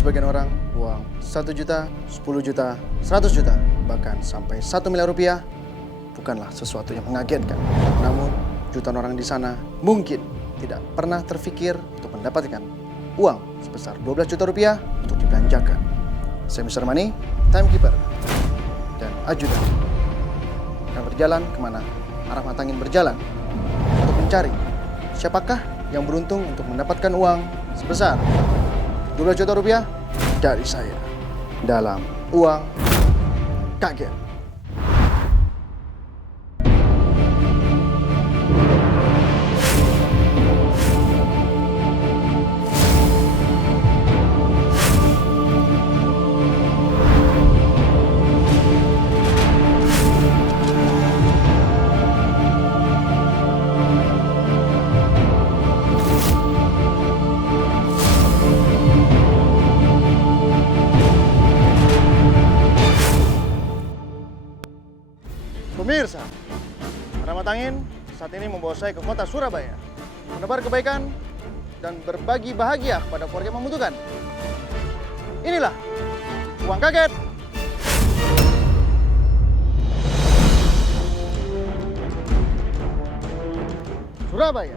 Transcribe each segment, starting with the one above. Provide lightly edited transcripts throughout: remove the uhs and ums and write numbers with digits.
sebagian orang, uang 1 juta, 10 juta, 100 juta, bahkan sampai 1 miliar rupiah bukanlah sesuatu yang mengagetkan. Namun, jutaan orang di sana mungkin tidak pernah terfikir untuk mendapatkan uang sebesar 12 juta rupiah untuk dibelanjakan. Saya Mr. Money, Timekeeper, dan ajudan akan berjalan kemana arah mata angin berjalan untuk mencari siapakah yang beruntung untuk mendapatkan uang sebesar 12 juta rupiah dari saya dalam Uang Kaget. Pemirsa, Rahmat Angin saat ini membawa saya ke kota Surabaya, menebar kebaikan dan berbagi bahagia kepada keluarga yang membutuhkan. Inilah Uang Kaget. Surabaya.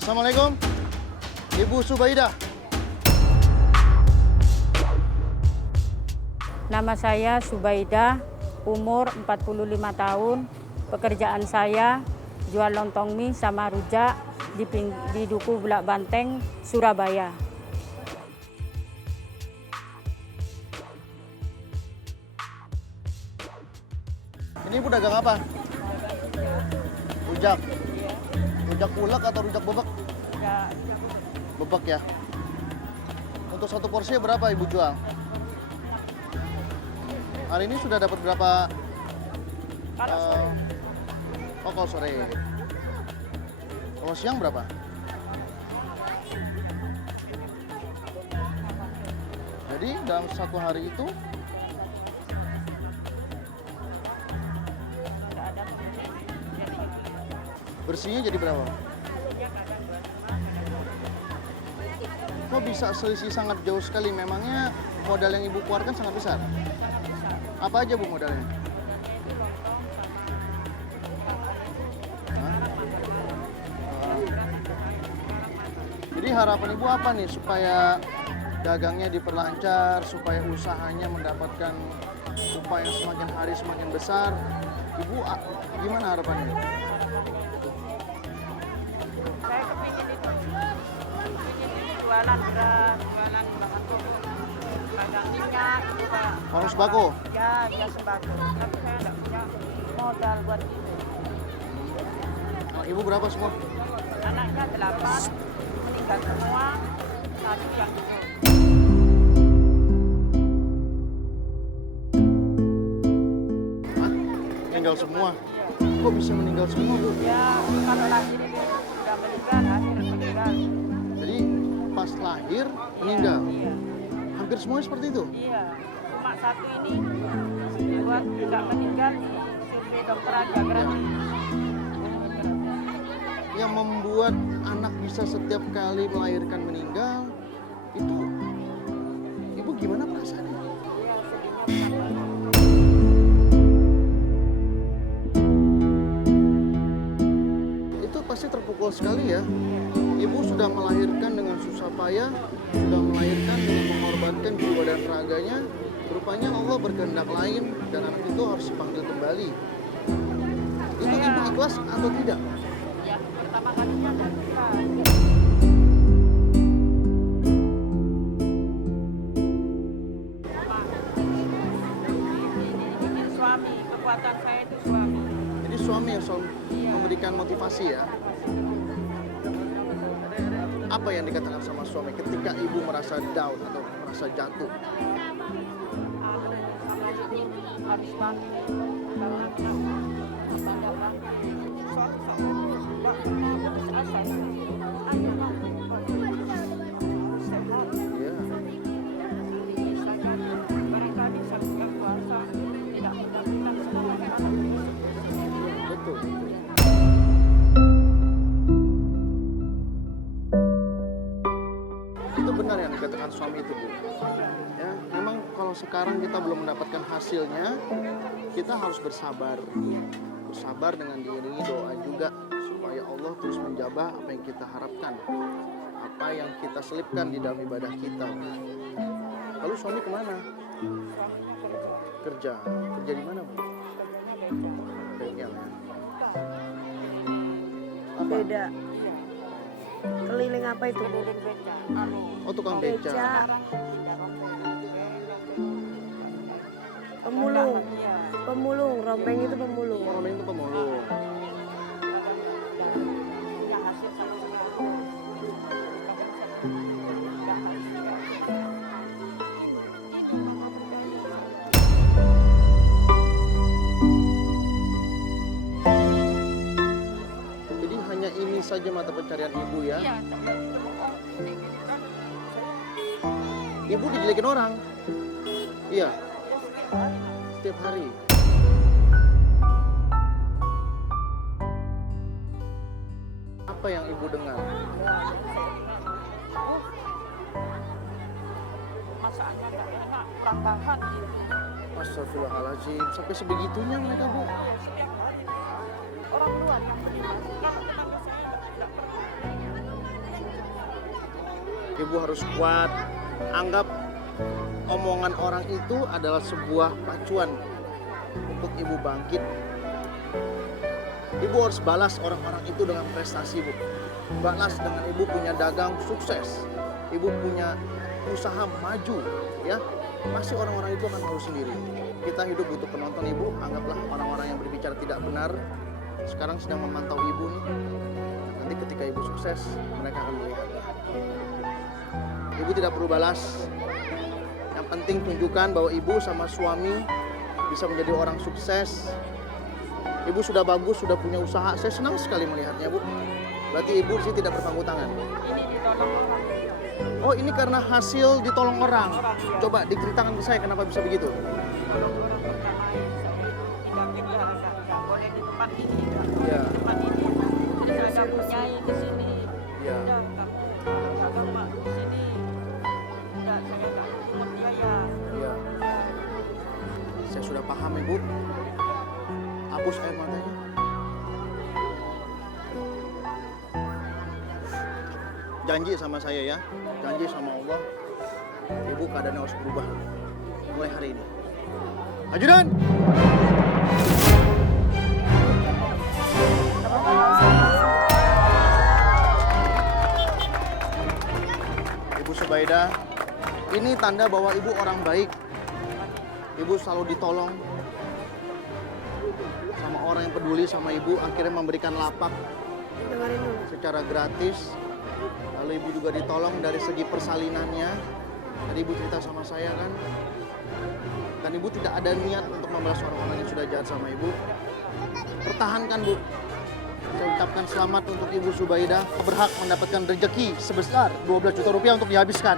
Assalamualaikum, Ibu Subaidah. Nama saya Subaidah, umur 45 tahun. Pekerjaan saya jual lontong mie sama rujak di Duku Bulak Banteng, Surabaya. Ini Ibu dagang apa? Rujak. Rujak ulek atau rujak bebek? Bebek ya. Untuk satu porsi berapa Ibu jual? Hari ini sudah dapat berapa? Kalau sore. Kalau siang berapa? Jadi dalam satu hari itu bersihnya jadi berapa? Kok bisa selisih sangat jauh sekali? Memangnya modal yang Ibu keluarkan sangat besar? Apa aja Bu modalnya? Jadi harapan Ibu apa nih supaya dagangnya diperlancar, supaya usahanya mendapatkan upah yang semakin hari semakin besar? Ibu gimana harapannya? Saya kepingin itu jualan beras, jualan bagang minyak, gitu Pak. Warung sembako? Ya sembako. Tapi saya nggak punya modal buat itu. Ibu berapa semua? Anaknya 8, meninggal semua, 1 yang hidup. Meninggal semua? Kok bisa meninggal semua Bu? Ya kalau lahir itu sudah meninggal, lahir meninggal. Jadi pas lahir meninggal? Iya. Hampir semuanya seperti itu? Iya, cuma satu ini buat nggak meninggal di survei dokter aja gratis. Yang membuat anak bisa setiap kali melahirkan meninggal, itu Ibu gimana perasaannya? pasti terpukul sekali ya. Ibu sudah melahirkan dengan susah payah, sudah melahirkan dengan mengorbankan jiwa dan raganya. Rupanya Allah berkehendak lain dan anak itu harus dipanggil kembali. Itu ibu ikhlas atau tidak? Ya, pertama kalinya dan suami, kekuatan saya itu suami. Jadi suami yang selalu memberikan motivasi ya. Apa yang dikatakan sama suami ketika ibu merasa down atau merasa jatuh? Harus bangkit. Karena kita pada bangkit. Suatu saat tidak pernah putus asa. Ayo lah, sehat. Ya. Bisa jadi barangkali satu yang kuasa tidak mendapatkan semua anak. Betul. Itu benar yang dikatakan suami itu, Bu. Ya, memang kalau sekarang kita belum mendapatkan hasilnya, kita harus bersabar. Bersabar dengan diiringi doa juga supaya Allah terus menjabah apa yang kita harapkan, apa yang kita selipkan di dalam ibadah kita. Lalu suami kemana? Kerja. Kerja di mana, Bu? Bengkel ya. Apa? Beda. Keliling apa itu? Keliling beca. Oh, tukang beca. Beca. Pemulung. Iya. Pemulung, rombeng itu pemulung. Oh, itu pemulung. Punya hasil sama Jadi hanya ini saja mata pencarian ibu ya? Iya, sampai ketemu orang. Ibu dijelekin orang? Iya, setiap hari. Apa yang ibu dengar? Masakannya tak enak, kurang bahan gitu. Astagfirullahaladzim, sampai sebegitunya mereka, Bu. Orang luar yang beli masuk, kalau tetangga saya tidak pernah. Ibu harus kuat. Anggap omongan orang itu adalah sebuah pacuan untuk ibu bangkit. Ibu harus balas orang-orang itu dengan prestasi, Bu. Balas dengan ibu punya dagang sukses. Ibu punya usaha maju, ya. Pasti orang-orang itu akan tahu sendiri. Kita hidup butuh penonton, Ibu. Anggaplah orang-orang yang berbicara tidak benar sekarang sedang memantau ibu nih. Nanti ketika ibu sukses, mereka akan melihat. Ibu tidak perlu balas. Yang penting tunjukkan bahwa ibu sama suami bisa menjadi orang sukses. Ibu sudah bagus, sudah punya usaha. Saya senang sekali melihatnya, Bu. Berarti ibu sih tidak berpangku tangan. Ini ditolong orang. Oh, ini karena hasil ditolong orang. Coba diceritakan ke saya kenapa bisa begitu. Tolong orang pertama saya tidak kita nggak boleh di tempat ini. Ya. Tempat ini. Terus ada punyai di sini. Ya. Udah, dagang Pak di sini. Udah, saya nggak pungut biaya. Ya. Saya sudah paham, Ibu. Hapus air matanya. Janji sama saya ya. Janji sama Allah. Ibu keadaannya harus berubah. Mulai hari ini. Ajudan! Ibu Subaidah, ini tanda bahwa ibu orang baik. Ibu selalu ditolong sama orang yang peduli sama ibu, akhirnya memberikan lapak Dengerin dulu. secara gratis. Lalu ibu juga ditolong dari segi persalinannya. Tadi ibu cerita sama saya kan. Dan ibu tidak ada niat untuk membalas orang-orang yang sudah jahat sama ibu. Pertahankan, Bu. Saya ucapkan selamat untuk Ibu Subaidah, berhak mendapatkan rezeki sebesar 12 juta rupiah untuk dihabiskan.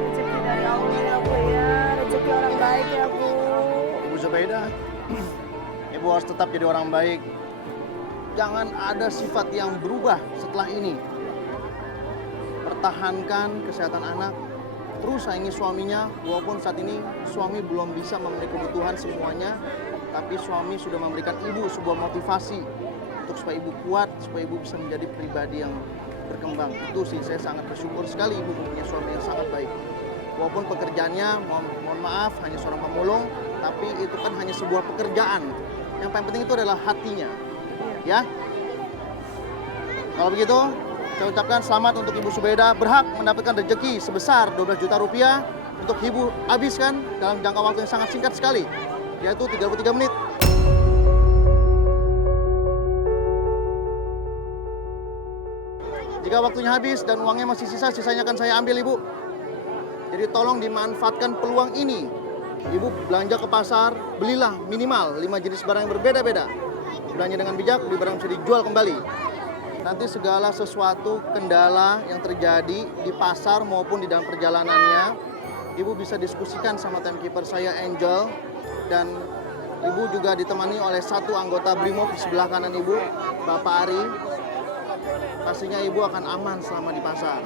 Rezeki dari Allah ya Bu ya. Rezeki orang baik ya Bu. Ibu Subaidah, ibu harus tetap jadi orang baik. Jangan ada sifat yang berubah setelah ini. pertahankan kesehatan anak, terus sayangi suaminya, walaupun saat ini suami belum bisa memberi kebutuhan semuanya, tapi suami sudah memberikan ibu sebuah motivasi untuk supaya ibu kuat, supaya ibu bisa menjadi pribadi yang berkembang. Itu sih, saya sangat bersyukur sekali ibu mempunyai suami yang sangat baik. Walaupun pekerjaannya, mohon maaf, hanya seorang pemulung, tapi itu kan hanya sebuah pekerjaan. Yang paling penting itu adalah hatinya. Ya. Kalau begitu, saya ucapkan selamat untuk Ibu Subaidah berhak mendapatkan rezeki sebesar 12 juta rupiah untuk Ibu habiskan dalam jangka waktu yang sangat singkat sekali, yaitu 33 menit. Jika waktunya habis dan uangnya masih sisa, sisanya akan saya ambil, Ibu. Jadi tolong dimanfaatkan peluang ini. Ibu belanja ke pasar, belilah minimal 5 jenis barang yang berbeda-beda. Belanja dengan bijak, beli barang bisa dijual kembali. Nanti segala sesuatu kendala yang terjadi di pasar maupun di dalam perjalanannya, Ibu bisa diskusikan sama timekeeper saya, Angel. Dan Ibu juga ditemani oleh satu anggota Brimob di sebelah kanan Ibu, Bapak Ari. Pastinya Ibu akan aman selama di pasar.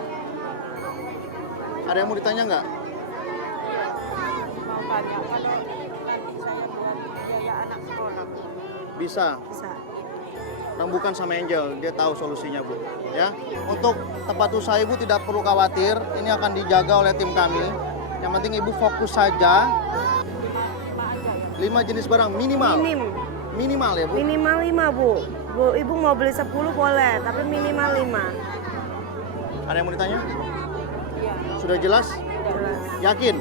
Ada yang mau ditanya nggak? Mau tanya, kalau nanti saya buat biaya anak sekolah. Bisa. Bisa. Rembukan sama Angel, dia tahu solusinya, Bu. Ya. Untuk tempat usaha Ibu tidak perlu khawatir, ini akan dijaga oleh tim kami. Yang penting Ibu fokus saja. 5 jenis barang minimal. Minimal ya, Bu. Minimal 5, Bu. Bu, Ibu mau beli 10 boleh, tapi minimal 5. Ada yang mau ditanya? Sudah jelas? Jelas. Yakin?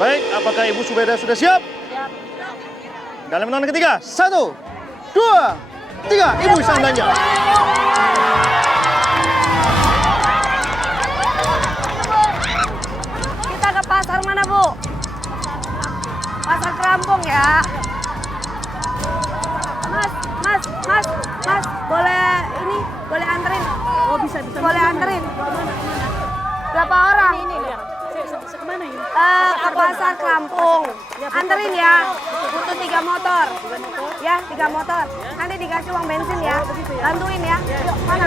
Baik, apakah Ibu Subaidah sudah siap? Siap. Dalam hitungan ketiga, 1, 2, 3, Ibu bisa belanja. Kita ke pasar mana, Bu? Pasar Kerampung ya. Mas, boleh anterin? Oh bisa. Boleh anterin? Berapa orang? Ini lihat. Kemana ini? Ke pasar Kerampung. Anterin ya. Butuh 3 motor. Ya, 3 motor. Nanti dikasih uang bensin ya. Bantuin ya. Yuk, mana?